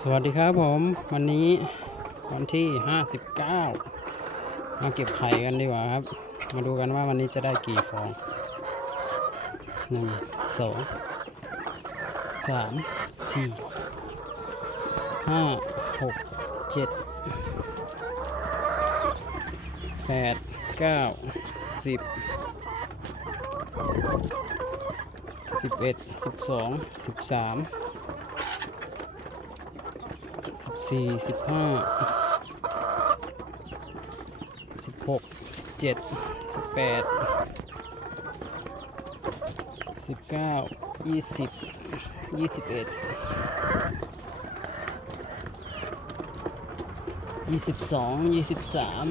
สวัสดีครับผมวันนี้วันที่ 59 มาเก็บไข่กันดีกว่าครับ มาดูกันว่าวันนี้จะได้กี่ฟองหนึ่งสองสามสี่ห้าหกเจ็ดแปดเก้าสิบสิบเอ็ดสิบสองสิบสาม สี่สิบห้าสิบหกสิบเจ็ดสิบแปดสิบเก้ายี่สิบยี่สิบเอ็ดยี่สิบสองยี่สิบสาม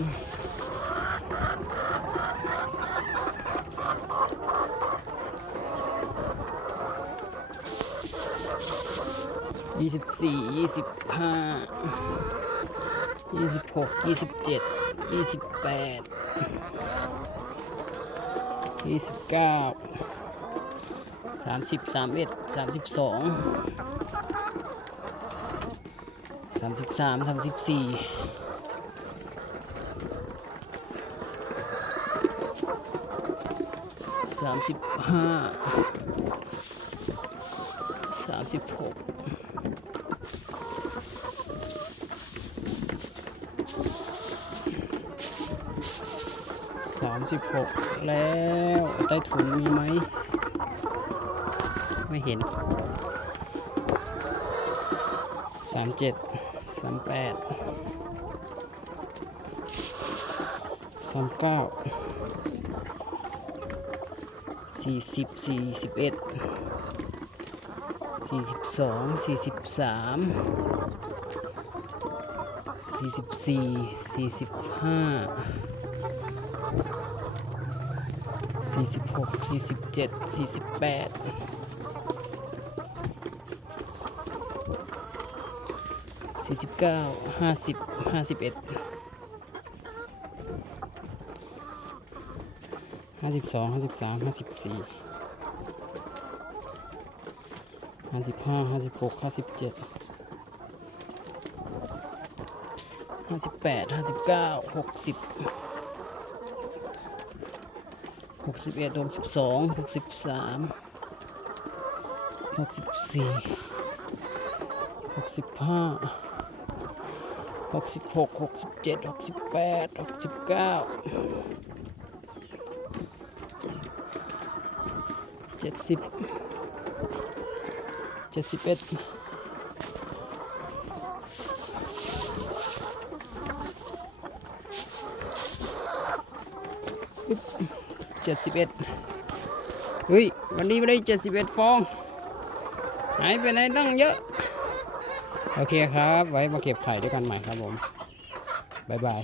ยี่สิบสี่ยี่สิบห้ายี่สิบหกยี่สิบเจ็ดยี่สิบแปดยี่สิบเก้าสามสิบสามเอ็ดสามสิบสองสามสิบสามสามสิบสี่สามสิบห้า สามสิบหกสามสิบหกแล้วใต้ถุนมีไหม ไม่เห็นสามเจ็ดสามแปดสามเก้าสี่สิบสี่สิบเอ็ด สี่สิบสองสี่สิบสามสี่สิบสี่สี่สิบห้าสี่สิบหกสี่สิบเจ็ดสี่สิบแปดสี่สิบเก้าห้าสิบห้าสิบเอ็ดห้าสิบสองห้าสิบสามห้าสิบสี่ ห้าสิบห้าห้าสิบหกห้าสิบเจ็ดห้าสิบแปดห้าสิบเก้าหกสิบหกสิบเอ็ดหกสิบสองหกสิบสามหกสิบสี่หกสิบห้าหกสิบหกหกสิบเจ็ดหกสิบแปดหกสิบเก้าเจ็ดสิบ จ็ดสิบเอ็ดเจ็ดสิบเอ็ดเฮ้ย วันนี้ไม่ได้เจ็ดสิบเอ็ดฟอง หายไปไหนตั้งเยอะ โอเคครับ ไว้มาเก็บไข่ด้วยกันใหม่ครับผม บ๊ายบาย